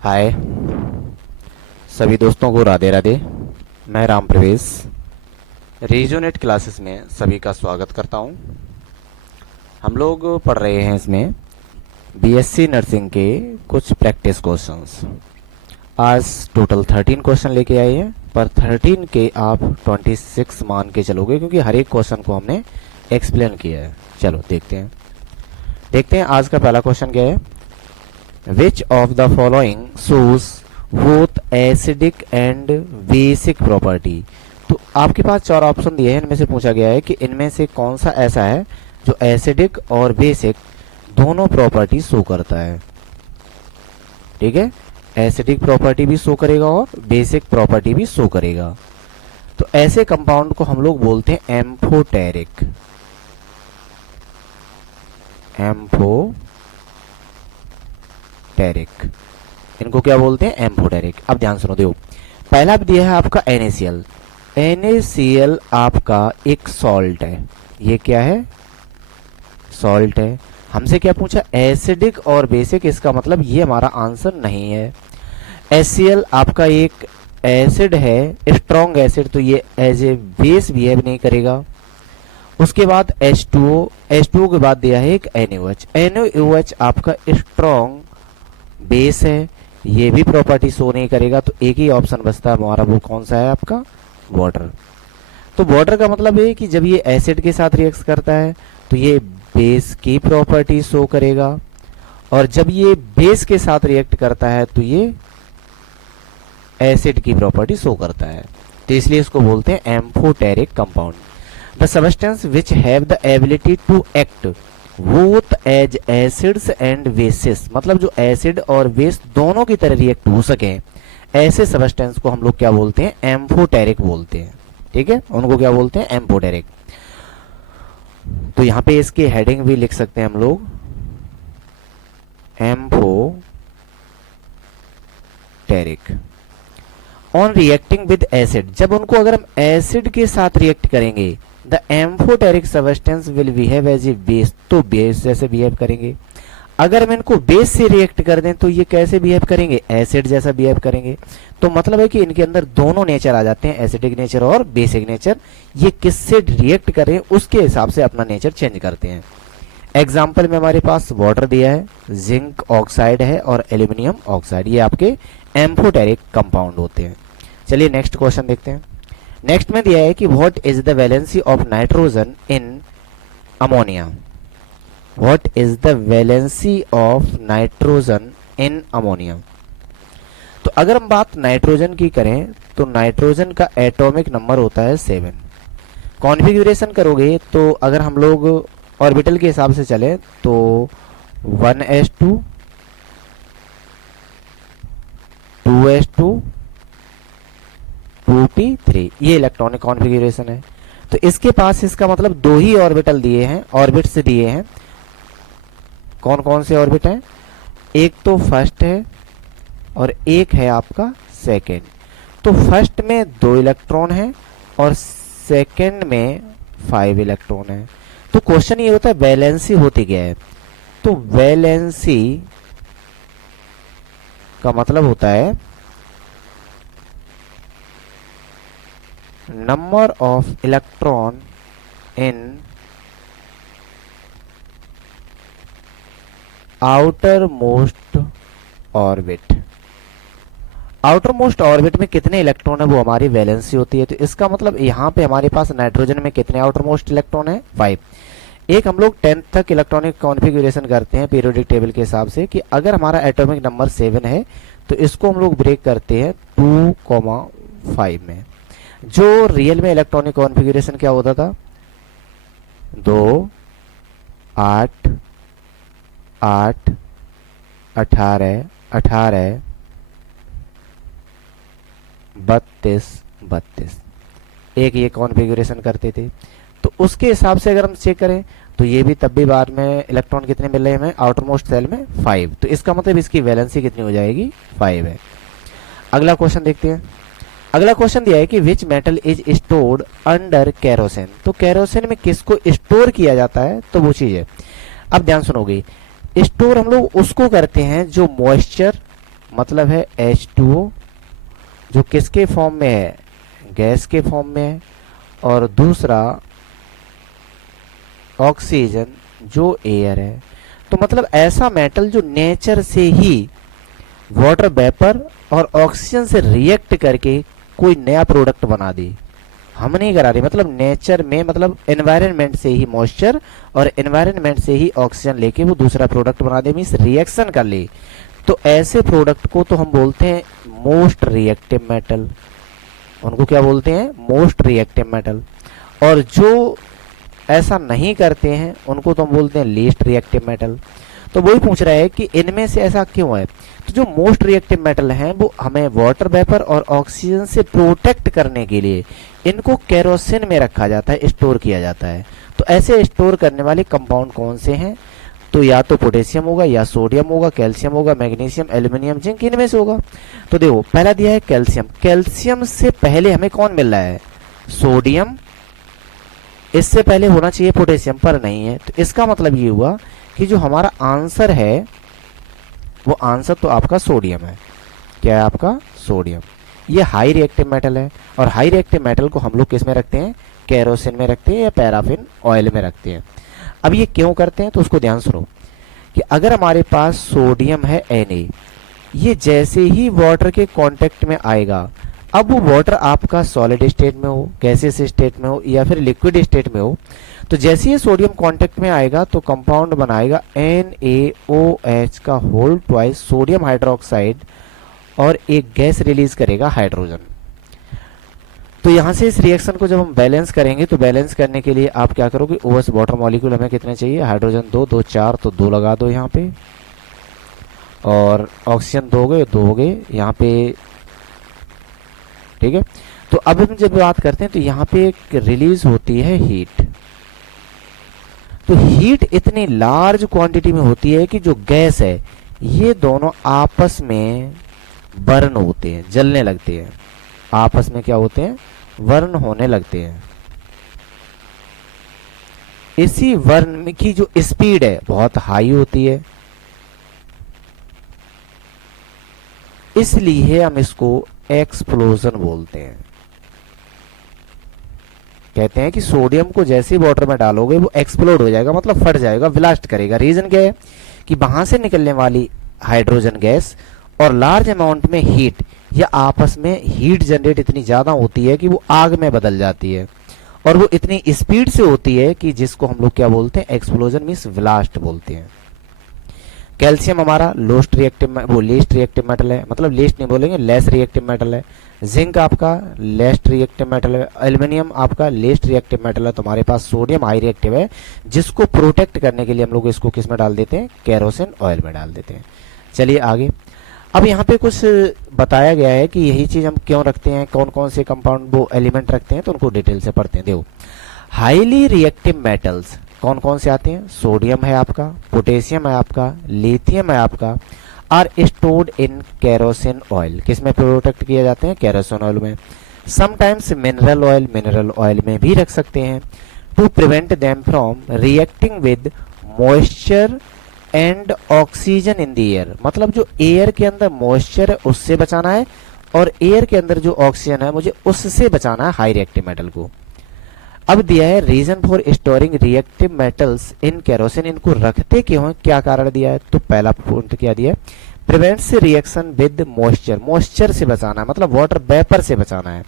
हाय सभी दोस्तों को राधे राधे। मैं राम प्रवेश रीजोनेट क्लासेस में सभी का स्वागत करता हूं। हम लोग पढ़ रहे हैं इसमें बीएससी नर्सिंग के कुछ प्रैक्टिस क्वेश्चंस। आज टोटल 13 क्वेश्चन लेके आए हैं, पर 13 के आप 26 मान के चलोगे क्योंकि हर एक क्वेश्चन को हमने एक्सप्लेन किया है। चलो देखते हैं आज का पहला क्वेश्चन क्या है। Which of the following shows both acidic and basic property? तो आपके पास 4 ऑप्शन दिए हैं, इनमें से पूछा गया है कि इनमें से कौन सा ऐसा है जो एसिडिक और बेसिक दोनों प्रॉपर्टी शो करता है। ठीक है, एसिडिक प्रॉपर्टी भी शो करेगा और बेसिक प्रॉपर्टी भी शो करेगा। तो ऐसे कंपाउंड को हम लोग बोलते हैं एम्फोटेरिक। इनको क्या बोलते हैं? एम्फोटेरिक। अब ध्यान सुनो, देखो पहला दिया है आपका NaCl। NaCl आपका एक सॉल्ट है। ये क्या है? सॉल्ट है। हमसे क्या पूछा? एसिडिक और बेसिक। इसका मतलब ये हमारा आंसर नहीं है। HCl आपका एक एसिड है, स्ट्रॉन्ग एसिड, तो ये एज ए बेस बिहेव नहीं करेगा। उसके बाद H2O के बाद दिया है एक NaOH। NaOH आपका स्ट्रॉन्ग बेस है, ये भी प्रॉपर्टी शो नहीं करेगा। तो एक ही ऑप्शन बचता है हमारा, वो कौन सा है आपका? वाटर। तो वाटर का मतलब है कि जब ये एसिड के साथ रिएक्ट करता है तो ये बेस की प्रॉपर्टी शो करेगा, और जब ये बेस के साथ रिएक्ट करता है तो ये एसिड की प्रॉपर्टी शो करता है। तो इसलिए इसको बोलते हैं amphoteric compound. The substance which have the ability to act both as acids and bases, मतलब जो एसिड और बेस दोनों की तरह रिएक्ट हो सके, ऐसे सब्सटेंस को हम लोग क्या बोलते हैं? एम्फोटेरिक बोलते हैं। ठीक है, उनको क्या बोलते हैं? एम्फोटेरिक। तो यहां पे इसकी हेडिंग भी लिख सकते हैं हम लोग, amphoteric. On reacting with acid, जब उनको अगर हम एसिड के साथ रिएक्ट करेंगे, the amphoteric substance will behave as a base, तो बेस जैसे बिहेव करेंगे। अगर हम इनको बेस से रिएक्ट कर दें तो ये कैसे बिहेव करेंगे? एसिड जैसा बिहेव करेंगे। तो मतलब है कि इनके अंदर दोनों नेचर आ जाते हैं, एसिडिक नेचर और बेसिक नेचर। ये किससे रिएक्ट करें उसके हिसाब से अपना नेचर चेंज करते हैं। एग्जाम्पल में हमारे पास वाटर दिया है, जिंक ऑक्साइड है और एल्यूमिनियम ऑक्साइड, ये आपके एम्फोटेरिक कंपाउंड होते हैं। चलिए नेक्स्ट क्वेश्चन देखते हैं। नेक्स्ट में दिया है कि what is the valency of nitrogen in ammonia. What is the valency of nitrogen in ammonia. तो अगर हम बात नाइट्रोजन की करें तो नाइट्रोजन का एटॉमिक नंबर होता है 7। कॉन्फ़िगरेशन करोगे तो अगर हम लोग ऑर्बिटल के हिसाब से चले तो 1s2 2s2 2p3, ये इलेक्ट्रॉनिक कॉन्फ़िगरेशन है। तो इसके पास इसका मतलब दो ही ऑर्बिटल दिए हैं, ऑर्बिट्स दिए हैं। कौन कौन से ऑर्बिट हैं? एक तो फर्स्ट है और एक है आपका सेकंड। तो फर्स्ट में 2 इलेक्ट्रॉन है और सेकंड में 5 इलेक्ट्रॉन है। तो क्वेश्चन ये होता है वैलेंसी होती क्या है। तो वैलेंसी का मतलब होता है number of electron in outer most orbit. Outer most orbit में कितने इलेक्ट्रॉन है वो हमारी वैलेंसी होती है। तो इसका मतलब यहाँ पे हमारे पास नाइट्रोजन में कितने आउटर मोस्ट इलेक्ट्रॉन है? 5। एक हम लोग 10 तक इलेक्ट्रॉनिक कॉन्फ़िगरेशन करते हैं पीरियोडिक टेबल के हिसाब से कि अगर हमारा एटॉमिक नंबर 7 है तो इसको हम लोग ब्रेक करते हैं 2,5 में। जो रियल में इलेक्ट्रॉनिक कॉन्फ़िगरेशन क्या होता था? 2, 8, 8, 18, 18, 32, 32, एक ये कॉन्फ़िगरेशन करते थे। तो उसके हिसाब से अगर हम चेक करें तो ये भी तब भी बाद में इलेक्ट्रॉन कितने मिल रहे हैं हमें? आउटर मोस्ट सेल में 5। तो इसका मतलब इसकी वैलेंसी कितनी हो जाएगी? 5 है। अगला क्वेश्चन देखते हैं। अगला क्वेश्चन दिया है कि which metal is stored under kerosene. तो केरोसिन में किसको स्टोर किया जाता है? तो वो चीज है। अब ध्यान सुनोगे, स्टोर हम लोग उसको करते हैं जो मॉइस्चर मतलब है H2O जो किसके फॉर्म में है, गैस के फॉर्म में है, और दूसरा ऑक्सीजन जो एयर है। तो मतलब ऐसा मेटल जो नेचर से ही वाटर वेपर और ऑक्सीजन से रिएक्ट करके कोई नया प्रोडक्ट बना दे, हम नहीं करा रहे, मतलब नेचर में, मतलब एनवायरनमेंट से ही मॉइस्चर और एनवायरनमेंट से ही ऑक्सीजन लेके वो दूसरा प्रोडक्ट बना दे, मीन्स रिएक्शन कर ले। तो ऐसे प्रोडक्ट को तो हम बोलते हैं मोस्ट रिएक्टिव मेटल। उनको क्या बोलते हैं, मोस्ट रिएक्टिव मेटल। और जो ऐसा नहीं करते हैं उनको तो हम बोलते हैं लीस्ट रिएक्टिव मेटल। तो वही पूछ रहा है कि इनमें से ऐसा क्यों है। तो जो मोस्ट रिएक्टिव मेटल हैं वो हमें वाटर वेपर और ऑक्सीजन से प्रोटेक्ट करने के लिए इनको केरोसिन में रखा जाता है, स्टोर किया जाता है। तो ऐसे स्टोर करने वाले कंपाउंड कौन से हैं, तो या तो पोटेशियम होगा, या सोडियम होगा, कैल्शियम होगा, मैग्नीशियम, एल्यूमिनियम, जिंक, इनमें से होगा। तो देखो पहला दिया है कैल्शियम। कैल्शियम से पहले हमें कौन मिल रहा है, सोडियम। इससे पहले होना चाहिए पोटेशियम, पर नहीं है। तो इसका मतलब ये हुआ कि जो हमारा आंसर है वो आंसर तो आपका सोडियम है। क्या है आपका, सोडियम। ये हाई रिएक्टिव मेटल है, और हाई रिएक्टिव मेटल को हम लोग किस में रखते हैं, केरोसिन में रखते हैं या पैराफिन ऑयल में रखते हैं। अब ये क्यों करते हैं, तो उसको ध्यान सुनो कि अगर हमारे पास सोडियम है Na, ये जैसे ही वाटर के कांटेक्ट में आएगा, अब वो वाटर आपका सॉलिड स्टेट में हो, गैसियस स्टेट में हो, या फिर लिक्विड स्टेट में हो, तो जैसे ही सोडियम कांटेक्ट में आएगा तो कंपाउंड बनाएगा NaOH का होल ट्वाइस सोडियम हाइड्रोक्साइड, और एक गैस रिलीज करेगा, हाइड्रोजन। तो यहाँ से इस रिएक्शन को जब हम बैलेंस करेंगे, तो बैलेंस करने के लिए आप क्या करोगे, OH वाटर मॉलिक्यूल हमें कितने चाहिए, हाइड्रोजन 2, 2 4, तो 2 लगा दो यहाँ पे, और ऑक्सीजन 2 हो गए यहाँ पे, ठीक है। तो अब हम जब बात करते हैं तो यहाँ पे एक रिलीज होती है हीट। तो हीट इतनी लार्ज क्वांटिटी में होती है कि जो गैस है ये दोनों आपस में बर्न होते हैं, जलने लगते हैं, आपस में क्या होते हैं, बर्न होने लगते हैं। इसी बर्न की जो स्पीड है बहुत हाई होती है, इसलिए हम इसको एक्सप्लोजन बोलते हैं। कहते हैं कि सोडियम को जैसे ही वाटर में डालोगे वो एक्सप्लोड हो जाएगा, मतलब फट जाएगा, ब्लास्ट करेगा। रीजन क्या है कि वहां से निकलने वाली हाइड्रोजन गैस और लार्ज अमाउंट में हीट, या आपस में हीट जनरेट इतनी ज्यादा होती है कि वो आग में बदल जाती है, और वो इतनी स्पीड से होती है कि जिसको हम लोग क्या बोलते हैं, एक्सप्लोजन मींस ब्लास्ट बोलते हैं। कैल्शियम हमारा लीस्ट रिएक्टिव मेटल है, मतलब लीस्ट नहीं बोलेंगे, लेस रिएक्टिव मेटल है। जिंक आपका लेस्ट रिएक्टिव मेटल है। एल्यूमिनियम आपका लेस्ट रिएक्टिव मेटल है। तो हमारे पास सोडियम हाई रिएक्टिव है, जिसको प्रोटेक्ट करने के लिए हम लोग इसको किस में डाल देते हैं, केरोसिन ऑयल में डाल देते हैं। चलिए आगे। अब यहाँ पे कुछ बताया गया है कि यही चीज हम क्यों रखते हैं, कौन कौन से कंपाउंड वो एलिमेंट रखते हैं, तो उनको डिटेल से पढ़ते हैं। देखो हाईली रिएक्टिव मेटल्स कौन कौन से आते हैं, सोडियम है आपका, पोटेशियम है आपका, लिथियम है आपका, are stored in kerosene oil. किस में प्रोटेक्ट किए जाते हैं, केरोसिन ऑयल में। समटाइम्स मिनरल ऑयल में भी रख सकते हैं, to prevent them from reacting with moisture and oxygen in the air. मतलब जो एयर के अंदर मॉइस्चर है उससे बचाना है, और एयर के अंदर जो ऑक्सीजन है मुझे उससे बचाना है हाई रिएक्टिव मेटल को। अब दिया है reason for storing reactive metals in kerosene. इनको रखते क्यों है, क्या कारण दिया है, तो पहला पॉइंट क्या दिया है, prevents reaction with moisture, moisture से बचाना है, मतलब वाटर वेपर से बचाना है।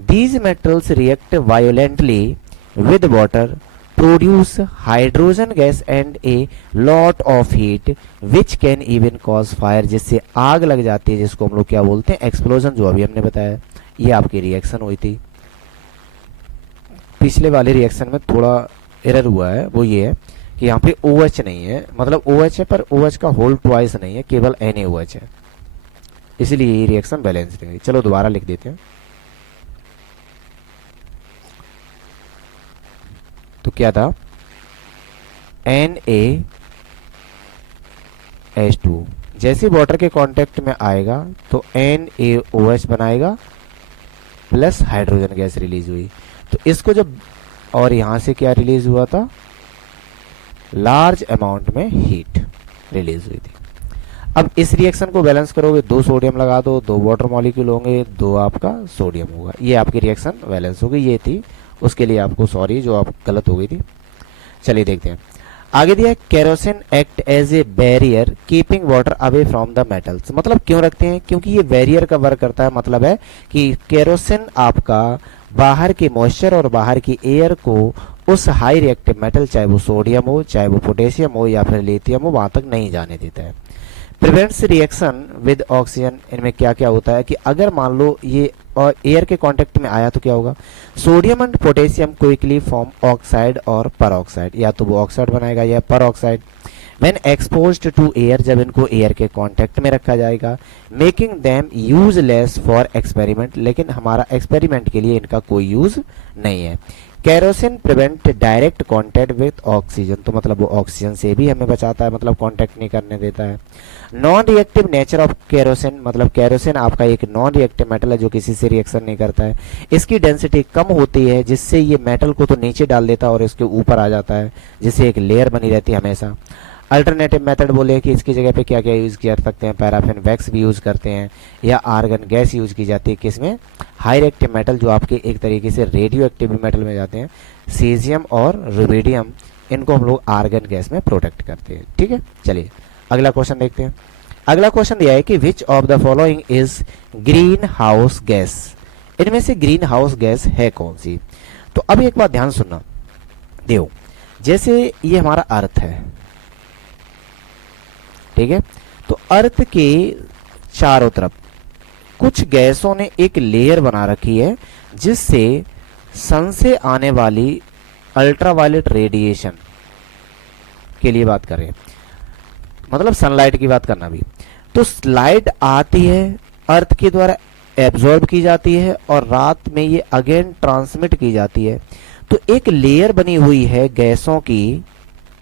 These metals react violently with water, produce hydrogen gas and a lot of heat which can even cause fire, जिससे आग लग जाती है, जिसको हम लोग क्या बोलते हैं, एक्सप्लोजन, जो अभी हमने बताया। ये आपकी रिएक्शन हुई थी। पिछले वाले रिएक्शन में थोड़ा एरर हुआ है, वो ये है कि यहाँ पे OH नहीं है, मतलब OH है पर OH का होल ट्वाइस नहीं है, केवल NaOH है, इसलिए ये रिएक्शन बैलेंस नहीं हुई। चलो दोबारा लिख देते हैं। तो क्या था, NaH2 जैसे वाटर के कांटेक्ट में आएगा तो NaOH बनाएगा प्लस हाइड्रोजन गैस रिलीज हुई। तो इसको जब, और यहां से क्या रिलीज हुआ था, लार्ज अमाउंट में हीट रिलीज हुई थी। अब इस रिएक्शन को बैलेंस करोगे, 2 सोडियम लगा दो, 2 वाटर मॉलिक्यूल होंगे, 2 आपका सोडियम होगा, ये आपकी रिएक्शन बैलेंस होगी। ये थी, उसके लिए आपको सॉरी जो आप गलत हो गई थी। चलिए देखते हैं आगे दिया है, kerosene act as a barrier keeping water away from the metals. मतलब क्यों रखते हैं, क्योंकि ये बैरियर का वर्क करता है। मतलब है कि केरोसिन आपका बाहर की मॉइस्चर और बाहर की एयर को उस हाई रिएक्टिव मेटल, चाहे वो सोडियम हो, चाहे वो पोटेशियम हो या फिर लिथियम हो, वहां तक नहीं जाने देता है। प्रिवेंट्स रिएक्शन विद ऑक्सीजन, इनमें क्या क्या होता है कि अगर मान लो ये और एयर के कांटेक्ट में आया तो क्या होगा, sodium and potassium quickly form oxide और परऑक्साइड, या तो वो ऑक्साइड बनाएगा या peroxide. When exposed to air, जब इनको एयर के कांटेक्ट में रखा जाएगा, making them useless for experiment, लेकिन हमारा एक्सपेरिमेंट के लिए इनका कोई यूज नहीं है। Kerosene prevent direct contact with oxygen, तो मतलब वो ऑक्सीजन से भी हमें बचाता है, मतलब कांटेक्ट नहीं करने देता है। Non reactive nature of kerosene, मतलब केरोसिन आपका एक नॉन रिएक्टिव मेटल है जो किसी से रिएक्शन नहीं करता है। इसकी डेंसिटी कम होती है, जिससे ये मेटल को तो नीचे डाल देता है और इसके ऊपर आ जाता है, जिससे एक लेयर बनी रहती है हमेशा। अल्टरनेटिव मेथड बोले कि इसकी जगह पे क्या क्या यूज कर सकते हैं, पैराफिन वैक्स भी यूज करते हैं, या आर्गन गैस यूज की जाती है। किसमें, हाई रिएक्टिव मेटल जो आपके एक तरीके से रेडियो एक्टिव मेटल में जाते हैं, सीजियम और रुबिडियम, इनको हम लोग आर्गन गैस में प्रोटेक्ट करते हैं। ठीक है, चलिए अगला क्वेश्चन देखते हैं। अगला क्वेश्चन दिया है कि which of the following is green house gas, इनमें से ग्रीन हाउस गैस है कौन सी। तो अब एक बात ध्यान सुनना, देखो जैसे ये हमारा अर्थ है, ठीक है, तो अर्थ के चारों तरफ कुछ गैसों ने एक लेयर बना रखी है, जिससे सन से आने वाली अल्ट्रावायलेट रेडिएशन के लिए बात करें, मतलब सनलाइट की बात करना भी, तो लाइट आती है अर्थ के द्वारा एब्जॉर्ब की जाती है और रात में ये अगेन ट्रांसमिट की जाती है। तो एक लेयर बनी हुई है गैसों की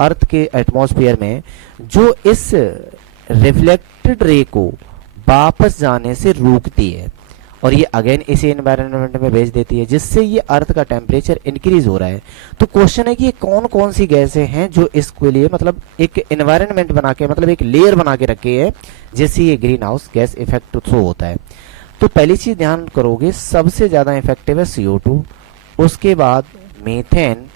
अर्थ के एटमॉस्फेयर में, जो इस रिफ्लेक्टेड रे को वापस जाने से रोकती है और ये अगेन इसी एनवायरनमेंट में भेज देती है, जिससे ये अर्थ का टेम्परेचर इंक्रीज हो रहा है। तो क्वेश्चन है कि ये कौन कौन सी गैसें हैं जो इसके लिए मतलब एक एनवायरनमेंट बना के, मतलब एक लेयर बना के रखी है, जिससे ये green house gas effect show होता है। तो पहली चीज ध्यान करोगे, सबसे ज्यादा इफेक्टिव है CO2, उसके बाद मीथेन,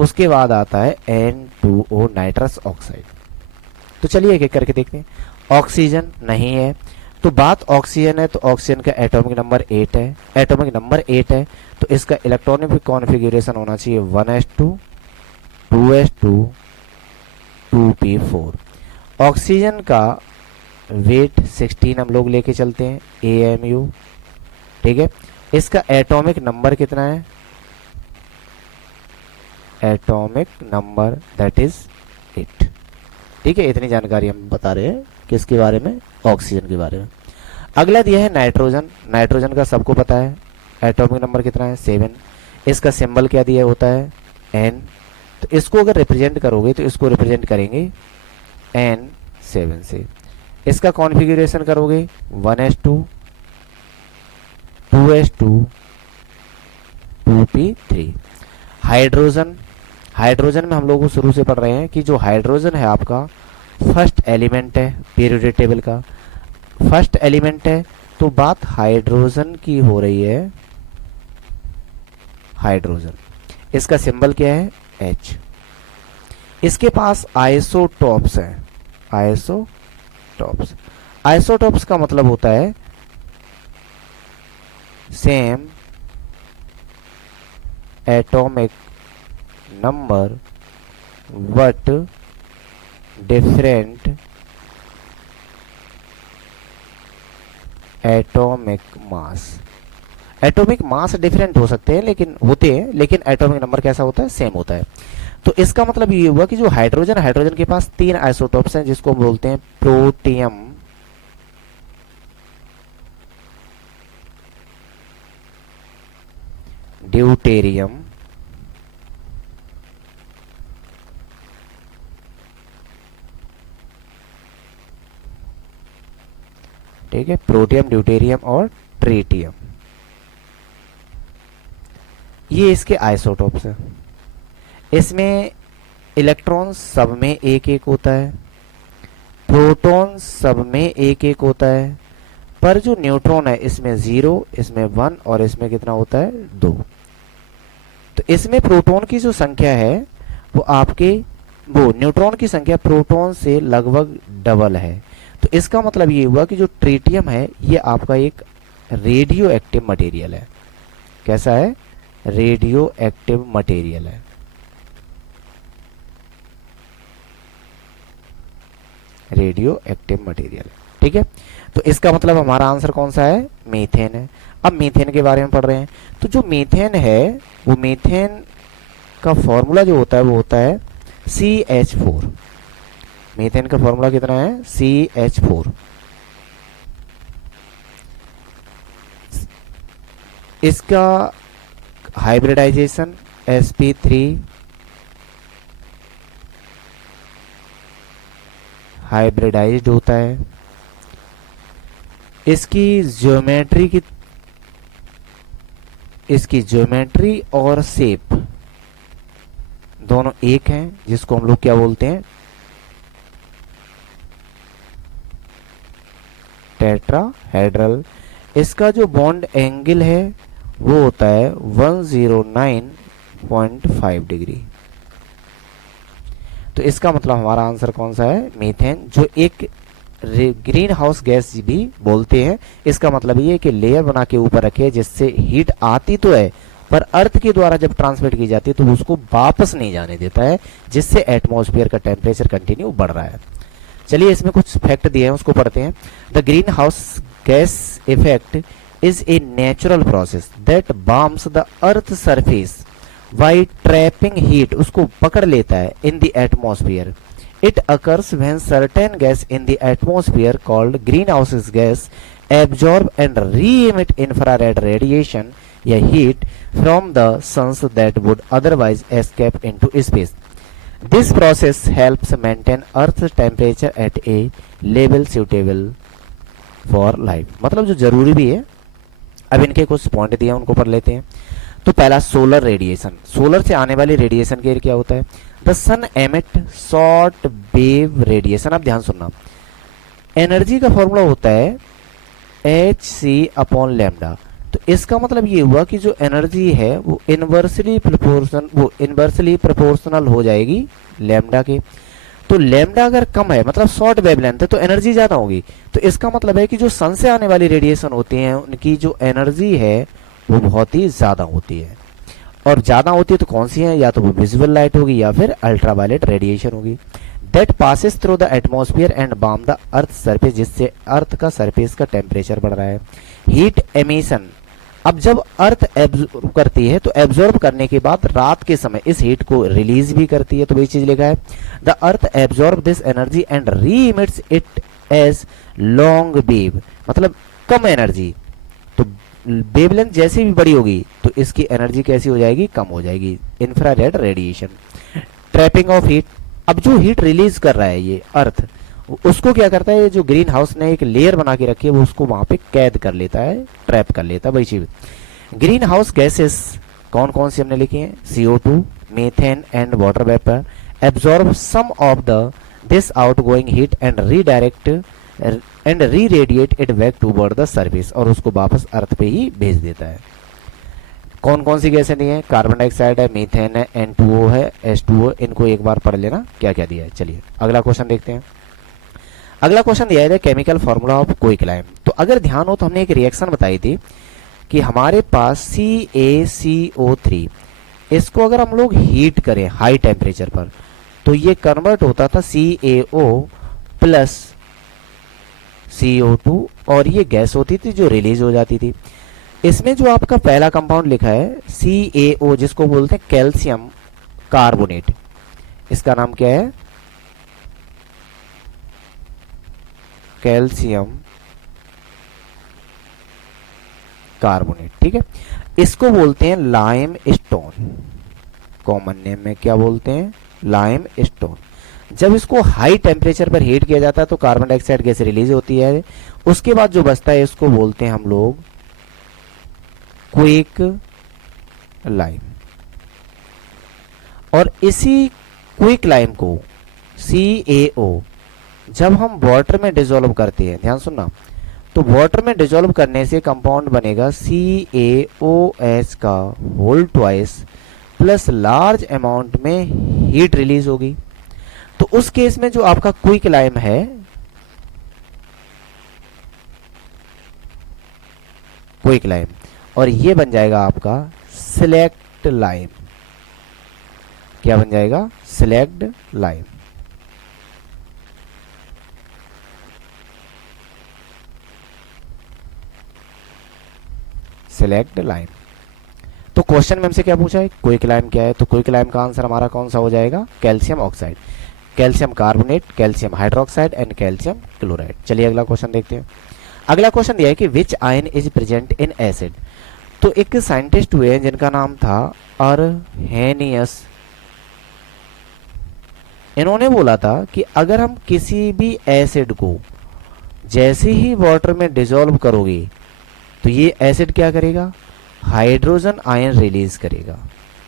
उसके बाद आता है N2O नाइट्रस ऑक्साइड। तो चलिए एक एक करके देखते हैं। ऑक्सीजन नहीं है, तो बात ऑक्सीजन है तो ऑक्सीजन का एटॉमिक नंबर 8 है, एटॉमिक नंबर 8 है तो इसका इलेक्ट्रॉनिक कॉन्फ़िगरेशन होना चाहिए 1s2 2s2 2p4। ऑक्सीजन का वेट 16 हम लोग लेके चलते हैं AMU, ठीक है। इसका एटॉमिक नंबर कितना है, एटॉमिक नंबर दैट इज 8, ठीक है। इतनी जानकारी हम बता रहे हैं किसके बारे में, ऑक्सीजन के बारे में। अगला दिया है नाइट्रोजन, नाइट्रोजन का सबको पता है, एटॉमिक नंबर कितना है 7, इसका सिंबल क्या दिया होता है N, तो इसको अगर रिप्रेजेंट करोगे तो इसको रिप्रेजेंट करेंगे N7 से। इसका कॉन्फ़िगरेशन करोगे 1s2 2s2 2p3। Hydrogen, hydrogen में हम लोग शुरू से पढ़ रहे हैं कि जो हाइड्रोजन है आपका फर्स्ट एलिमेंट है पीरियोडिक टेबल का, फर्स्ट एलिमेंट है, तो बात हाइड्रोजन की हो रही है, हाइड्रोजन। इसका सिंबल क्या है H। इसके पास आइसोटॉप्स हैं, आइसोटॉप्स, आइसोटॉप्स का मतलब होता है same atomic number but different atomic mass. Atomic mass different हो सकते हैं लेकिन होते हैं, लेकिन एटॉमिक नंबर कैसा होता है, सेम होता है। तो इसका मतलब ये हुआ कि जो हाइड्रोजन, हाइड्रोजन के पास 3 आइसोटॉप्स हैं, जिसको हम बोलते हैं प्रोटियम, ड्यूटेरियम, ठीक है, प्रोटियम, ड्यूटेरियम और ट्रिटियम, ये इसके आइसोटॉप्स हैं। इसमें इलेक्ट्रॉन सब में एक एक होता है, प्रोटॉन सब में एक एक होता है, पर जो न्यूट्रॉन है इसमें 0, इसमें 1 और इसमें कितना होता है 2। तो इसमें प्रोटॉन की जो संख्या है वो आपके वो न्यूट्रॉन की संख्या प्रोटॉन से लगभग डबल है। तो इसका मतलब ये हुआ कि जो ट्रिटियम है ये आपका एक रेडियो एक्टिव मटेरियल है। कैसा है? रेडियो एक्टिव मटेरियल है। रेडियो एक्टिव मटेरियल, ठीक है। तो इसका मतलब हमारा आंसर कौन सा है? मीथेन है। अब मीथेन के बारे में पढ़ रहे हैं। तो जो मीथेन है वो मीथेन का फॉर्मूला जो होता है वो होता है CH4। मीथेन का फॉर्मूला कितना है? CH4। इसका हाइब्रिडाइजेशन sp3 हाइब्रिडाइज्ड होता है। इसकी ज्योमेट्री और शेप दोनों एक हैं, जिसको हम लोग क्या बोलते हैं? टेट्राहेड्रल। इसका जो बॉन्ड एंगल है वो होता है 109.5 डिग्री। तो इसका मतलब हमारा आंसर कौन सा है? मीथेन, जो एक ग्रीन हाउस गैस भी बोलते हैं। इसका मतलब ये है कि लेयर बना के ऊपर रखे जिससे हीट आती तो है पर अर्थ के द्वारा जब ट्रांसमिट की जाती है तो उसको वापस नहीं जाने देता है, जिससे एटमॉस्फेयर का टेम्परेचर कंटिन्यू बढ़ रहा है। चलिए इसमें कुछ फैक्ट दिए हैं उसको पढ़ते हैं। The green house gas effect is a natural process that warms the earth surface by trapping heat, उसको पकड़ लेता है in the atmosphere. It occurs when certain gas in the atmosphere called greenhouse gas absorb and re-emit infrared radiation या heat from the suns that would otherwise escape into space. This process helps maintain Earth's temperature at a level suitable for life. मतलब जो जरूरी भी है। अब इनके कुछ point दिए उनको पढ़ लेते हैं। तो पहला सोलर रेडिएशन। सोलर से आने वाली रेडिएशन के क्या होता है? The sun emit short wave radiation. अब ध्यान सुनना, एनर्जी का फॉर्मूला होता है hc/λ। तो इसका मतलब ये हुआ कि जो एनर्जी है वो इनवर्सली प्रोपोर्शनल हो जाएगी लैम्डा के। तो लैम्डा अगर कम है मतलब शॉर्ट वेवलेंथ है तो एनर्जी ज्यादा होगी। तो इसका मतलब है कि जो सन से आने वाली रेडिएशन होती है उनकी जो एनर्जी है वो बहुत ही ज्यादा होती है। और ज्यादा होती है तो कौन सी है? या तो वो विजुअल लाइट होगी या फिर अल्ट्रावायलेट रेडिएशन होगी। That passes through the atmosphere and warm the earth surface, जिससे अर्थ का सरफेस का टेम्परेचर बढ़ रहा है। हीट एमिशन, अब जब अर्थ एब्जॉर्ब करती है तो एब्जॉर्ब करने के बाद रात के समय इस हीट को रिलीज भी करती है। तो वही चीज लिखा है the earth absorb this energy and re-emits it as long wave, मतलब कम एनर्जी। तो वेवलेंथ जैसे भी बड़ी होगी तो इसकी एनर्जी कैसी हो जाएगी? कम हो जाएगी। Infrared radiation. Trapping of heat, अब जो हीट रिलीज कर रहा है ये अर्थ, उसको क्या करता है? जो ग्रीन हाउस ने एक लेयर बना के रखी है वो उसको वहां पे कैद कर लेता है, ट्रैप कर लेता है। वही चीज ग्रीन हाउस गैसेस कौन कौन सी हमने लिखी है? CO2, methane and water vapour absorb some of the this outgoing heat and redirect and re-radiate it back toward the surface, और उसको वापस अर्थ पे ही भेज देता है। कौन कौन सी गैसें दी है? कार्बन डाइऑक्साइड है, मीथेन है, N2O है, H2O। इनको एक बार पढ़ लेना क्या क्या दिया है। चलिए अगला क्वेश्चन देखते हैं। अगला क्वेश्चन दिया है केमिकल फॉर्मूला ऑफ क्विकलाइम। तो अगर ध्यान हो तो हमने एक रिएक्शन बताई थी कि हमारे पास CaCO3, इसको अगर हम लोग हीट करें हाई टेम्परेचर पर तो ये कन्वर्ट होता था CaO प्लस CO2 और ये गैस होती थी जो रिलीज हो जाती थी। इसमें जो आपका पहला कंपाउंड लिखा है CaO, जिसको बोलते हैं कैल्शियम कार्बोनेट, इसका नाम क्या है? कैल्शियम कार्बोनेट, ठीक है। इसको बोलते हैं लाइम स्टोन, कॉमन नेम में क्या बोलते हैं? Lime stone. जब इसको हाई टेम्परेचर पर हीट किया जाता है तो कार्बन डाइऑक्साइड गैस रिलीज होती है। उसके बाद जो बचता है इसको बोलते हैं हम लोग क्विक लाइम। और इसी क्विक लाइम को CaO जब हम वाटर में डिसॉल्व करते हैं, ध्यान सुनना, तो वाटर में डिसॉल्व करने से कंपाउंड बनेगा CaOH का whole twice plus large amount में हीट रिलीज होगी। तो उस केस में जो आपका क्विक लाइम है, क्विक लाइम, और ये बन जाएगा आपका सिलेक्ट लाइम। क्या बन जाएगा? Slaked lime. Slaked lime. तो क्वेश्चन में हमसे क्या पूछा है? क्विक लाइम क्या है? तो क्विक लाइम का आंसर हमारा कौन सा हो जाएगा? Calcium oxide, calcium carbonate, calcium hydroxide and calcium chloride. चलिए अगला क्वेश्चन देखते हैं। अगला क्वेश्चन दिया है कि विच ion is present in acid. तो एक साइंटिस्ट हुए जिनका नाम था अर्हेनियस। इन्होंने बोला था कि अगर हम किसी भी एसिड को जैसे ही वाटर में डिसॉल्व करोगे तो ये एसिड क्या करेगा? हाइड्रोजन आयन रिलीज करेगा।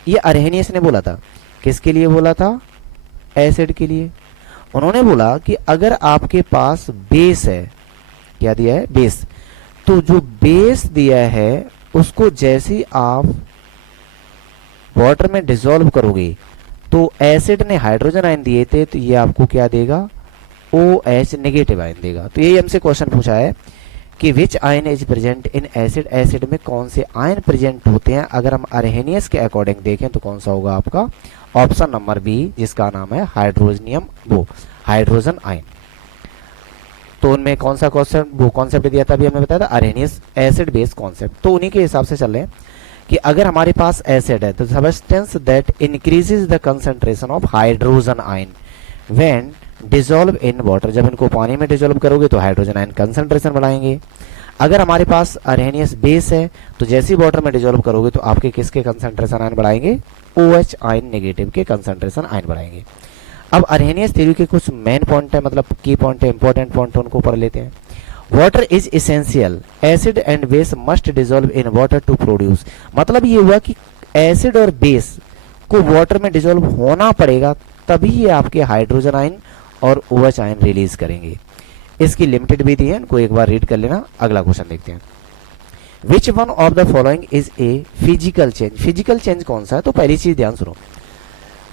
ये अर्हेनियस ने बोला था। किसके लिए बोला था? एसिड के लिए। उन्होंने बोला कि अगर आपके पास बेस है, क्या दिया है? बेस। तो जो बेस दिया है उसको जैसे ही आप वाटर में डिसॉल्व करोगे तो एसिड ने हाइड्रोजन आयन दिए थे, तो ये आपको क्या देगा? OH नेगेटिव आयन देगा। तो ये हमसे क्वेश्चन पूछा है कि विच ion is present in acid. Acid में कौन से आयन प्रेजेंट होते हैं? अगर हम अर्हेनियस के अकॉर्डिंग देखें तो कौन सा होगा आपका? ऑप्शन नंबर बी, जिसका नाम है हाइड्रोजन आयन। तो उनमें कौन सा क्वेश्चन वो कॉन्सेप्ट दिया था अभी हमने बताया था? अर्हेनियस एसिड बेस कॉन्सेप्ट। तो उन्हीं के हिसाब से चल रहे हैं कि अगर हमारे पास एसिड है तो substance that increases the concentration of hydrogen ion when dissolve in water. जब इनको पानी में डिसॉल्व करोगे तो हाइड्रोजन आयन कंसंट्रेशन बढ़ाएंगे। अगर हमारे पास अर्हेनियस बेस है तो जैसे ही वाटर में डिसॉल्व करोगे तो आपके किसके कंसंट्रेशन आयन बढ़ाएंगे? OH आयन नेगेटिव के कंसंट्रेशन आयन बढ़ाएंगे। अब अर्हेनियस थ्योरी के कुछ मेन पॉइंट है, मतलब की पॉइंट है, इंपॉर्टेंट पॉइंट है, उनको पढ़ लेते हैं। Water is essential, acid and base must dissolve in water to produce. मतलब ये हुआ कि एसिड और बेस को वाटर में डिसॉल्व होना पड़ेगा, तभी ये आपके हाइड्रोजन आयन और OH आयन रिलीज करेंगे। इसकी लिमिटेड भी दी है, इनको एक बार रीड कर लेना। अगला क्वेश्चन देखते हैं। Which one of the following is a physical change. Physical change कौन सा है? तो पहली चीज ध्यान सुनो।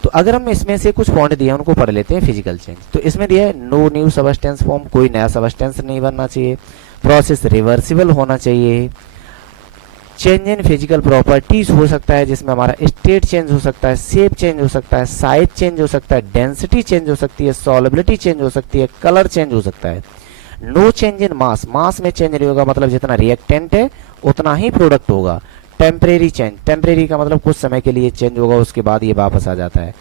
तो अगर हम इसमें से कुछ पॉइंट दिए उनको पढ़ लेते हैं। फिजिकल चेंज तो इसमें दिया है नो न्यू सबस्टेंस फॉर्म, कोई नया सबस्टेंस नहीं बनना चाहिए। प्रोसेस रिवर्सिबल होना चाहिए। चेंज इन फिजिकल प्रॉपर्टीज हो सकता है, जिसमें हमारा स्टेट चेंज हो सकता है, शेप चेंज हो सकता है, साइज चेंज हो सकता है, डेंसिटी चेंज हो सकती है, सॉलिबिलिटी चेंज हो सकती है, कलर चेंज हो सकता है। नो चेंज इन मास, मास में चेंज नहीं होगा, मतलब जितना रिएक्टेंट है उतना ही प्रोडक्ट होगा। टेम्परेरी चेंज, टेम्परेरी का मतलब कुछ समय के लिए चेंज होगा, उसके बाद ये वापस आ जाता है।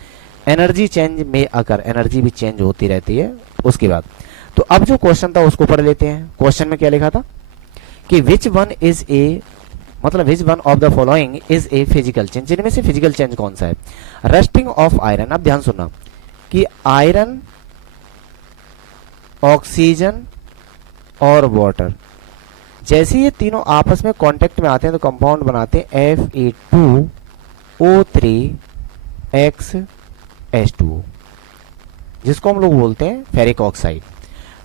एनर्जी चेंज में अकर, एनर्जी भी चेंज होती रहती है उसके बाद। तो अब जो क्वेश्चन था उसको पढ़ लेते हैं। क्वेश्चन में क्या लिखा था कि विच वन इज ए, मतलब which one of the following is a physical change. जिनमें से फिजिकल चेंज कौन सा है? Rusting of iron. अब ध्यान सुनना कि आयरन, ऑक्सीजन और वाटर, जैसे ये तीनों आपस में कांटेक्ट में आते हैं तो कंपाउंड बनाते हैं Fe2O3X जिसको हम लोग बोलते हैं फेरिक ऑक्साइड।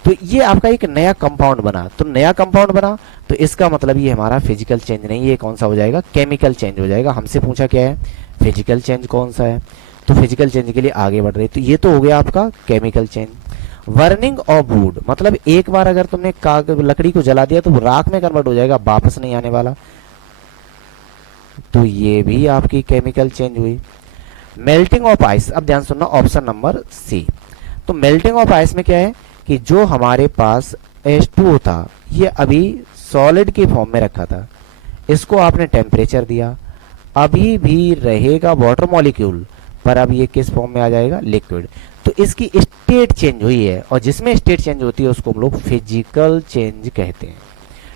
तो ये आपका एक नया कंपाउंड बना। तो नया कंपाउंड बना तो इसका मतलब ये हमारा फिजिकल चेंज नहीं, ये कौन सा हो जाएगा? केमिकल चेंज हो जाएगा। हमसे पूछा क्या है? फिजिकल चेंज कौन सा है? तो फिजिकल चेंज के लिए आगे बढ़ रहे। तो ये तो हो गया आपका chemical change. Burning of would, मतलब एक बार अगर तुमने लकड़ी को जला दिया तो वो राख में कन्वर्ट हो जाएगा, वापस नहीं आने वाला। तो ये भी आपकी केमिकल चेंज हुई। मेल्टिंग ऑफ आइस, अब ध्यान सुनना, ऑप्शन नंबर सी। तो मेल्टिंग ऑफ आइस में क्या है कि जो हमारे पास H2O था ये अभी सॉलिड की फॉर्म में रखा था, इसको आपने टेम्परेचर दिया, अभी भी रहेगा वाटर मॉलिक्यूल, पर अब ये किस फॉर्म में आ जाएगा? लिक्विड। तो इसकी स्टेट चेंज हुई है, और जिसमें स्टेट चेंज होती है उसको हम लोग फिजिकल चेंज कहते हैं।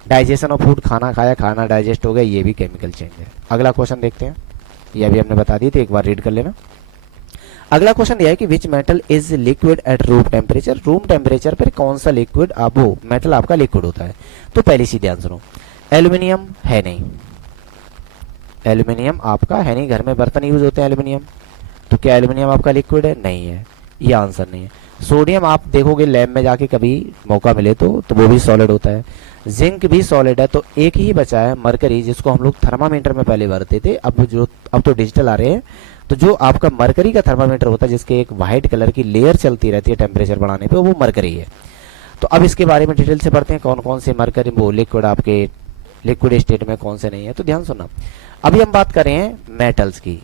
डाइजेशन ऑफ फूड, खाना खाया, खाना डाइजेस्ट हो गया, ये भी केमिकल चेंज है। अगला क्वेश्चन देखते हैं, ये भी हमने बता दी थी, एक बार रीड कर लेना। अगला क्वेश्चन दिया है कि which metal is liquid at room temperature. Room temperature पर कौन सा लिक्विड वो मेटल आपका लिक्विड होता है? तो पहली सी ध्यान सुनो, एल्यूमिनियम है नहीं, एल्यूमिनियम आपका है नहीं। घर में बर्तन यूज होते हैं एल्यूमिनियम, तो क्या एल्यूमिनियम आपका लिक्विड है? नहीं है, ये आंसर नहीं है। सोडियम आप देखोगे लैब में जाके कभी मौका मिले तो वो भी सॉलिड होता है। जिंक भी सॉलिड है। तो एक ही बचा है मरकरी, जिसको हम लोग थर्मामीटर में पहले भरते थे, अब तो डिजिटल आ रहे हैं। तो जो आपका मरकरी का थर्मामीटर होता है जिसके एक वाइट कलर की लेयर चलती रहती है टेम्परेचर बढ़ाने पे, वो मरकरी है। तो अब इसके बारे में डिटेल से पढ़ते हैं कौन कौन से मरकरी वो लिक्विड आपके लिक्विड स्टेट में कौन से नहीं है। तो ध्यान सुनना, अभी हम बात कर रहे हैं मेटल्स की।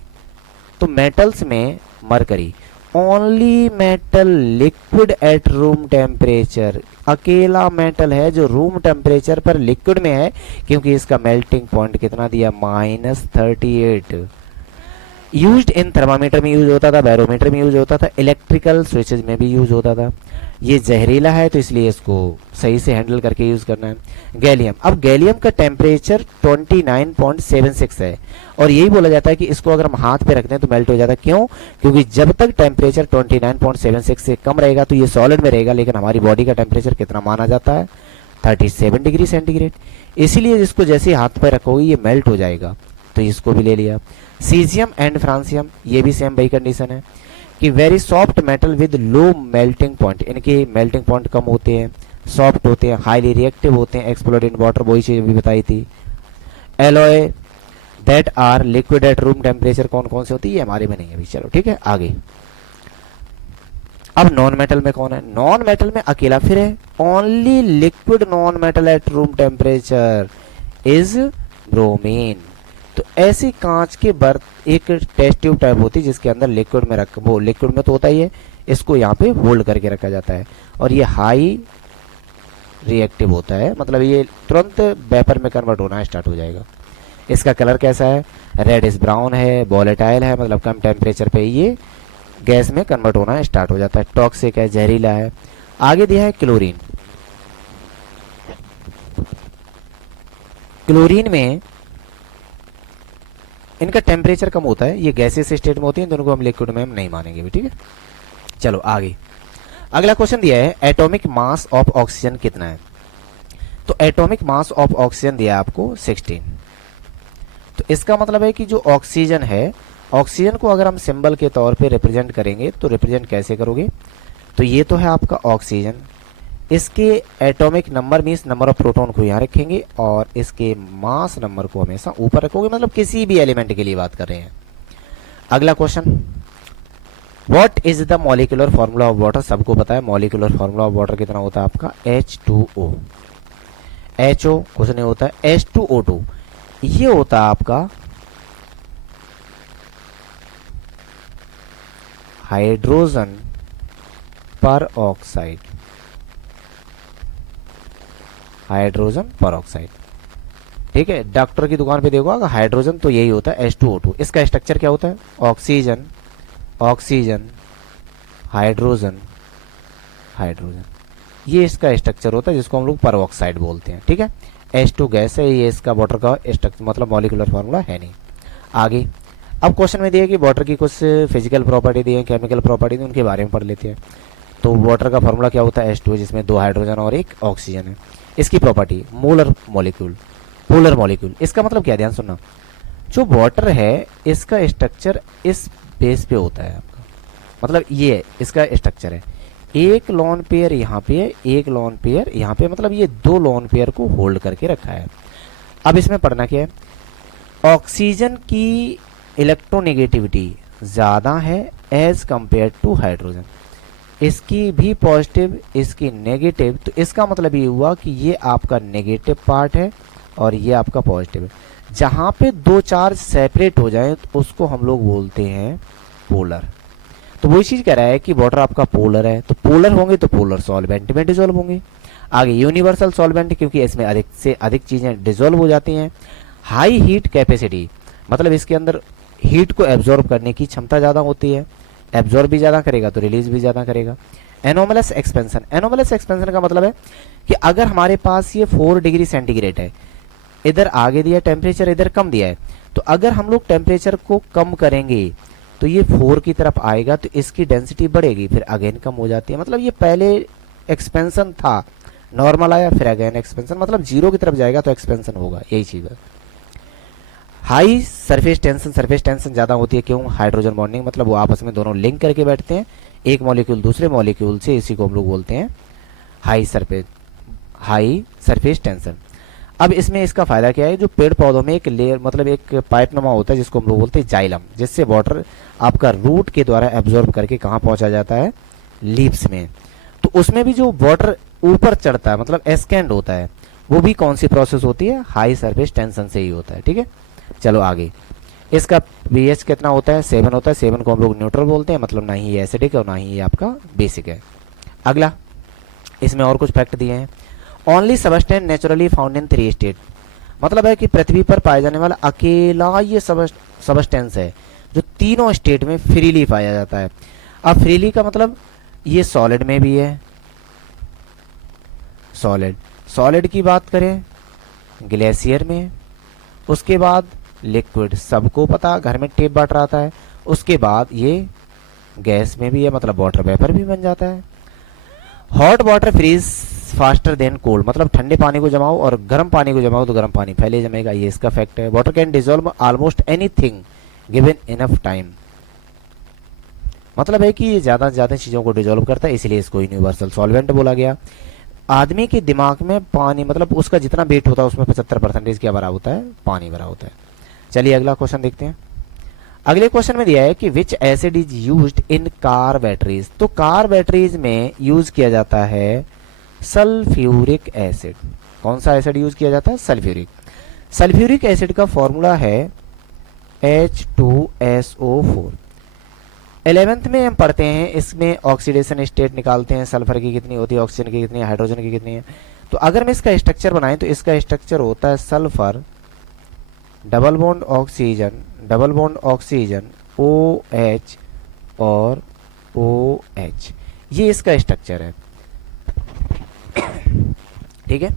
तो मेटल्स में mercury only metal liquid at room temperature, अकेला मेटल है जो रूम टेम्परेचर पर लिक्विड में है, क्योंकि इसका मेल्टिंग पॉइंट कितना दिया -38। यूज्ड इन थर्मामीटर में यूज होता था, बैरोमीटर में यूज होता था, इलेक्ट्रिकल स्विचेज में भी यूज होता था। ये जहरीला है तो इसलिए इसको सही से हैंडल करके यूज करना है। गैलियम, अब गैलियम का टेम्परेचर 29.76 है और यही बोला जाता है कि इसको अगर हम हाथ पे रखते हैं तो मेल्ट हो जाता है। क्यों? क्योंकि जब तक टेम्परेचर 29.76 से कम रहेगा तो ये सॉलिड में रहेगा, लेकिन हमारी बॉडी का टेम्परेचर कितना माना जाता है 37 डिग्री सेंटीग्रेड। इसीलिए इसको जैसे हाथ पे रखोगे ये मेल्ट हो जाएगा। तो इसको भी ले लिया। सीजियम एंड फ्रांसियम, ये भी सेम वही कंडीशन है कि very soft metal with low melting point, इनके मेल्टिंग पॉइंट कम होते हैं, सॉफ्ट होते हैं, हाईली रिएक्टिव होते हैं, एक्सप्लोड इन वाटर, वही चीज भी बताई थी। Alloy that are liquid at room temperature कौन कौन से होती है, ये हमारे में नहीं है अभी। चलो ठीक है आगे। अब नॉन मेटल में कौन है? नॉन मेटल में अकेला फिर है, only liquid non metal at room temperature is bromine. तो ऐसी कांच के बर्त एक टेस्ट ट्यूब टाइप होती है जिसके अंदर लिक्विड में रख, वो लिक्विड में तो होता ही है, इसको यहाँ पे होल्ड करके रखा जाता है और ये हाई रिएक्टिव होता है, मतलब ये तुरंत वेपर में कन्वर्ट होना स्टार्ट हो जाएगा। इसका कलर कैसा है? रेडिश ब्राउन है, वोलेटाइल है, मतलब कम टेम्परेचर पे ये गैस में कन्वर्ट होना स्टार्ट हो जाता है। टॉक्सिक है, जहरीला है। आगे दिया है क्लोरीन। क्लोरीन में इनका टेम्परेचर कम होता है, ये गैसेस स्टेट में होती हैं, दोनों को हम लिक्विड में हम नहीं मानेंगे भी। ठीक है चलो आगे। अगला क्वेश्चन दिया है एटॉमिक मास ऑफ ऑक्सीजन कितना है। तो एटॉमिक मास ऑफ ऑक्सीजन दिया है आपको 16। तो इसका मतलब है कि जो ऑक्सीजन है, ऑक्सीजन को अगर हम सिंबल के तौर पे रिप्रेजेंट करेंगे तो रिप्रेजेंट कैसे करोगे? तो ये तो है आपका ऑक्सीजन, इसके atomic number means number of proton को यहाँ रखेंगे और इसके मास नंबर को हमेशा ऊपर रखोगे, मतलब किसी भी एलिमेंट के लिए बात कर रहे हैं। अगला question, what is the molecular formula of water. सबको पता है मॉलिक्यूलर फॉर्मूला ऑफ वाटर कितना होता है आपका H2O। HO कुछ नहीं होता है, H2O2 ये होता है आपका हाइड्रोजन पर ऑक्साइड, हाइड्रोजन पर ऑक्साइड। ठीक है, डॉक्टर की दुकान पे देखो अगर हाइड्रोजन तो यही होता है H2O2। इसका स्ट्रक्चर क्या होता है? ऑक्सीजन ऑक्सीजन हाइड्रोजन हाइड्रोजन, ये इसका स्ट्रक्चर होता है जिसको हम लोग पर ऑक्साइड बोलते हैं। ठीक है, H2 गैस है, ये इसका वाटर का स्ट्रक्चर मतलब मॉलिक्यूलर फार्मूला है नहीं। आगे अब क्वेश्चन में दिया कि वाटर की कुछ फिजिकल प्रॉपर्टी दी है, केमिकल प्रॉपर्टी दी, उनके बारे में पढ़ लेते हैं। तो वाटर का फार्मूला क्या होता है? H2 जिसमें 2 हाइड्रोजन और 1 ऑक्सीजन है। इसकी property molar molecule, polar molecule. इसका मतलब क्या, ध्यान सुनना, जो वाटर है इसका स्ट्रक्चर इस बेस पे होता है आपका, मतलब ये इसका स्ट्रक्चर है, एक लोन पेयर यहाँ पे है, एक लोन पेयर यहाँ पे, मतलब ये 2 लोन पेयर को होल्ड करके रखा है। अब इसमें पढ़ना क्या है? ऑक्सीजन की इलेक्ट्रोनेगेटिविटी ज़्यादा है एज कंपेयर टू हाइड्रोजन, इसकी भी पॉजिटिव इसकी नेगेटिव, तो इसका मतलब ये हुआ कि ये आपका नेगेटिव पार्ट है और ये आपका पॉजिटिव है। जहाँ पे 2 चार्ज सेपरेट हो जाए तो उसको हम लोग बोलते हैं पोलर। तो वही चीज़ कह रहा है कि वाटर आपका पोलर है, तो पोलर होंगे तो पोलर सॉल्वेंट में डिजोल्व होंगे। आगे यूनिवर्सल सॉल्वेंट, क्योंकि इसमें अधिक से अधिक चीज़ें डिजोल्व हो जाती हैं। हाई हीट कैपेसिटी, मतलब इसके अंदर हीट को एब्जॉर्ब करने की क्षमता ज़्यादा होती है, एब्जॉर्ब भी ज़्यादा करेगा तो रिलीज भी ज़्यादा करेगा। एनोमलस एक्सपेंशन, एनोमलस एक्सपेंशन का मतलब है कि अगर हमारे पास ये 4 डिग्री सेंटीग्रेड है, इधर आगे दिया टेम्परेचर, इधर कम दिया है, तो अगर हम लोग टेम्परेचर को कम करेंगे तो ये 4 की तरफ आएगा तो इसकी डेंसिटी बढ़ेगी, फिर अगेन कम हो जाती है। मतलब ये पहले एक्सपेंशन था, नॉर्मल आया, फिर अगेन एक्सपेंशन, मतलब 0 की तरफ जाएगा तो एक्सपेंशन होगा, यही चीज़ है। हाई सरफेस टेंशन ज़्यादा होती है, क्यों? हाइड्रोजन बॉन्डिंग, मतलब वो आपस में दोनों लिंक करके बैठते हैं एक मॉलिक्यूल दूसरे मॉलिक्यूल से, इसी को हम लोग बोलते हैं हाई सरफेस टेंशन। अब इसमें इसका फायदा क्या है, जो पेड़ पौधों में एक लेयर मतलब एक पाइप नुमा होता है जिसको हम लोग बोलते हैं जाइलम, जिससे वाटर आपका रूट के द्वारा एब्जॉर्ब करके कहाँ पहुंचा जाता है, लीव्स में। तो उसमें भी जो वाटर ऊपर चढ़ता है मतलब एस्केंड होता है, वो भी कौन सी प्रोसेस होती है, हाई सरफेस टेंशन से ही होता है। ठीक है, चलो आगे। इसका pH कितना होता है, 7 होता है। 7 को हम लोग न्यूट्रल बोलते हैं, मतलब ना ही ये एसिडिक और ना ही ये आपका बेसिक है। अगला, इसमें और कुछ फैक्ट दिए हैं। Only substance naturally found in 3 state, मतलब है कि पृथ्वी पर पाया जाने वाला अकेला ये सबस्टेंस है जो तीनों स्टेट में फ्रीली पाया जाता है। अब फ्रीली का मतलब ये सॉलिड में भी है, सॉलिड की बात करें ग्लेशियर में, उसके बाद लिक्विड सबको पता घर में टेप वाटर आता है, उसके बाद ये गैस में भी है, मतलब वाटर वेपर भी बन जाता है। Hot water freeze faster than cold, मतलब ठंडे पानी को जमाओ और गर्म पानी को जमाओ तो गर्म पानी पहले जमेगा, ये इसका फैक्ट है। Water can dissolve almost anything given enough time, मतलब है कि ये ज्यादा से ज्यादा चीजों को डिजोल्व करता है, इसलिए इसको यूनिवर्सल सॉल्वेंट बोला गया। आदमी के दिमाग में पानी मतलब उसका जितना वेट होता है उसमें 75% क्या भरा होता है, पानी भरा होता है। चलिए अगला क्वेश्चन देखते हैं। अगले क्वेश्चन में दिया है कि विच acid is used in car batteries, तो कार बैटरीज में यूज किया जाता है सल्फ्यूरिक एसिड। कौन सा एसिड यूज किया जाता है, सल्फ्यूरिक एसिड का फॉर्मूला है H2SO4। 11th में हम पढ़ते हैं, इसमें ऑक्सीडेशन स्टेट निकालते हैं, सल्फर की कितनी होती है, ऑक्सीजन की कितनी है, हाइड्रोजन की कितनी है। तो अगर हम इसका स्ट्रक्चर बनाएं तो इसका स्ट्रक्चर होता है sulphur double bond oxygen OH और OH, ये इसका स्ट्रक्चर है। ठीक है,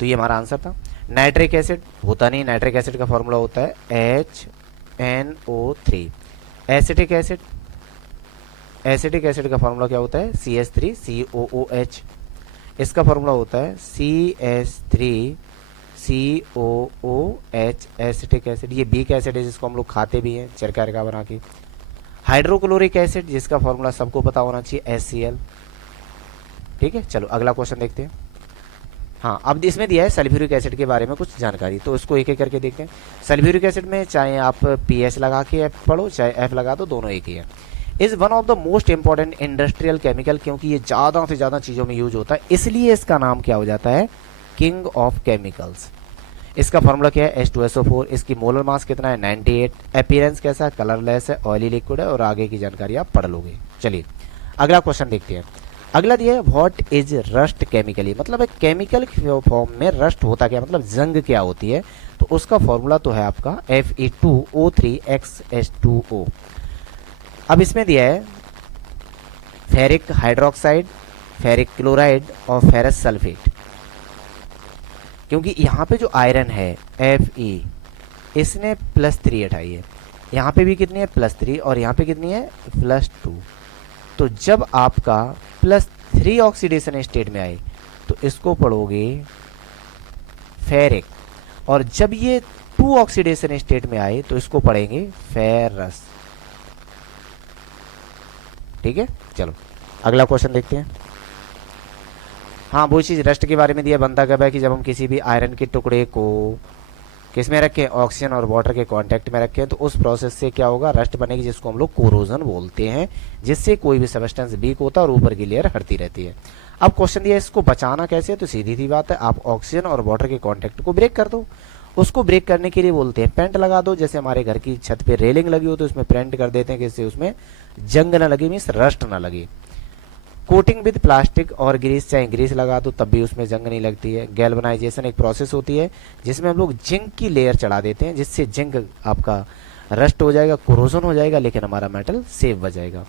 तो ये हमारा आंसर था। नाइट्रिक एसिड होता नहीं, नाइट्रिक एसिड का फॉर्मूला होता है HNO3। एसिटिक एसिड का फॉर्मूला क्या होता है, CH3COOH। इसका फॉर्मूला होता है CH3COOH, एसिटिक एसिड। ये बीक एसिड है जिसको हम लोग खाते भी हैं चरका बना के। हाइड्रोक्लोरिक एसिड जिसका फॉर्मूला सबको पता होना चाहिए HCl। ठीक है, चलो अगला क्वेश्चन देखते हैं। हाँ, अब इसमें दिया है सल्फ्यूरिक एसिड के बारे में कुछ जानकारी, तो इसको एक एक करके देखते हैं। सल्फ्यूरिक एसिड में चाहे आप PH लगा के F पढ़ो चाहे F लगा दो, दोनों एक ही है। Is one of the most important industrial chemical, क्योंकि ये ज्यादा से ज्यादा चीजों में यूज होता है, इसलिए इसका नाम क्या हो जाता है, किंग ऑफ केमिकल्स। इसका फॉर्मूला क्या है, H2SO4। इसकी मोलर मास कितना है, 98। अपीयरेंस कैसा है, कलरलेस है, ऑयली लिक्विड है, और आगे की जानकारी आप पढ़ लोगे। चलिए अगला क्वेश्चन देखते हैं। अगला दिया है व्हाट इज रस्ट केमिकली, मतलब है केमिकल फॉर्म में रस्ट होता क्या, मतलब जंग क्या होती है। तो उसका फॉर्मूला तो है आपका Fe2O3XH2O। अब इसमें दिया है फेरिक हाइड्रोक्साइड, फेरिक क्लोराइड और फेरस सल्फेट, क्योंकि यहाँ पे जो आयरन है Fe, इसने +3 हटाई है, यहाँ पे भी कितनी है +3 और यहाँ पे कितनी है +2। तो जब आपका +3 ऑक्सीडेशन स्टेट में आए तो इसको पढ़ोगे फेरिक, और जब ये 2 ऑक्सीडेशन स्टेट में आए तो इसको पढ़ेंगे फेरस। ठीक है, चलो अगला क्वेश्चन देखते हैं। हाँ, वो चीज रस्ट के बारे में दिया, बनता कब है कि जब हम किसी भी आयरन के टुकड़े को किस में रखें, ऑक्सीजन और वाटर के कांटेक्ट में रखें, तो उस प्रोसेस से क्या होगा, रस्ट बनेगी, जिसको हम लोग कोरोजन बोलते हैं, जिससे कोई भी सबस्टेंस वीक होता है और ऊपर की लेयर हटती रहती है। अब क्वेश्चन दिया इसको बचाना कैसे, तो सीधी सी बात है, आप ऑक्सीजन और वाटर के कॉन्टेक्ट को ब्रेक कर दो। उसको ब्रेक करने के लिए बोलते हैं पेंट लगा दो, जैसे हमारे घर की छत पे रेलिंग लगी हो तो उसमें पेंट कर देते हैं कि इससे उसमें जंग ना लगे, मीन्स रस्ट ना लगे। कोटिंग विद प्लास्टिक और ग्रीस, चाहे ग्रीस लगा दो तब भी उसमें जंग नहीं लगती है। गैल्वनाइजेशन एक प्रोसेस होती है जिसमें हम लोग जिंक की लेयर चढ़ा देते हैं, जिससे जिंक आपका रस्ट हो जाएगा, कोरोजन हो जाएगा, लेकिन हमारा मेटल सेव हो जाएगा।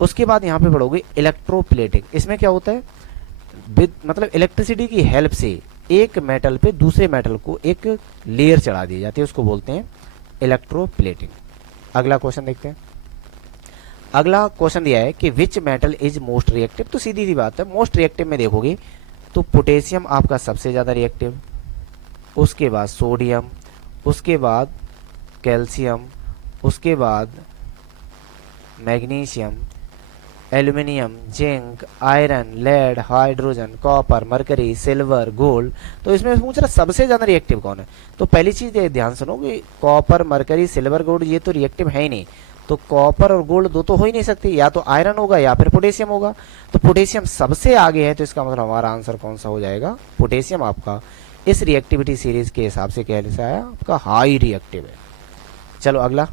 उसके बाद यहाँ पे पढ़ोगे इलेक्ट्रोप्लेटिंग। इसमें क्या होता है, मतलब इलेक्ट्रिसिटी की हेल्प से एक मेटल पे दूसरे मेटल को एक लेयर चढ़ा दी जाती है, उसको बोलते हैं इलेक्ट्रोप्लेटिंग। अगला क्वेश्चन देखते हैं। अगला क्वेश्चन दिया है कि which metal is most reactive, तो सीधी सी बात है, मोस्ट रिएक्टिव में देखोगे तो पोटेशियम आपका सबसे ज्यादा रिएक्टिव, उसके बाद सोडियम, उसके बाद कैल्शियम, उसके बाद magnesium, aluminium, zinc, iron, lead, hydrogen, copper, mercury, silver, gold. तो इसमें पूछ रहा सबसे ज्यादा रिएक्टिव कौन है। तो पहली चीज ये ध्यान सुनो कि कॉपर, मरकरी, सिल्वर, गोल्ड ये तो रिएक्टिव है ही नहीं। तो कॉपर और गोल्ड दो तो हो ही नहीं सकती, या तो आयरन होगा या फिर पोटेशियम होगा। तो पोटेशियम सबसे आगे है, तो इसका मतलब हमारा आंसर कौन सा हो जाएगा, पोटेशियम आपका इस रिएक्टिविटी सीरीज के हिसाब से कैसे आया, आपका हाई रिएक्टिव है। चलो अगला,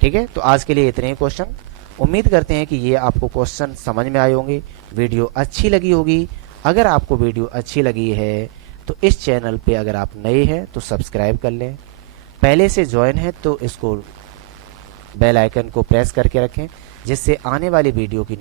ठीक है। तो आज के लिए इतने ही क्वेश्चन। उम्मीद करते हैं कि ये आपको क्वेश्चन समझ में आए होंगे, वीडियो अच्छी लगी होगी। अगर आपको वीडियो अच्छी लगी है तो इस चैनल पे अगर आप नए हैं तो सब्सक्राइब कर लें, पहले से ज्वाइन है तो इसको बेल आइकन को प्रेस करके रखें, जिससे आने वाली वीडियो की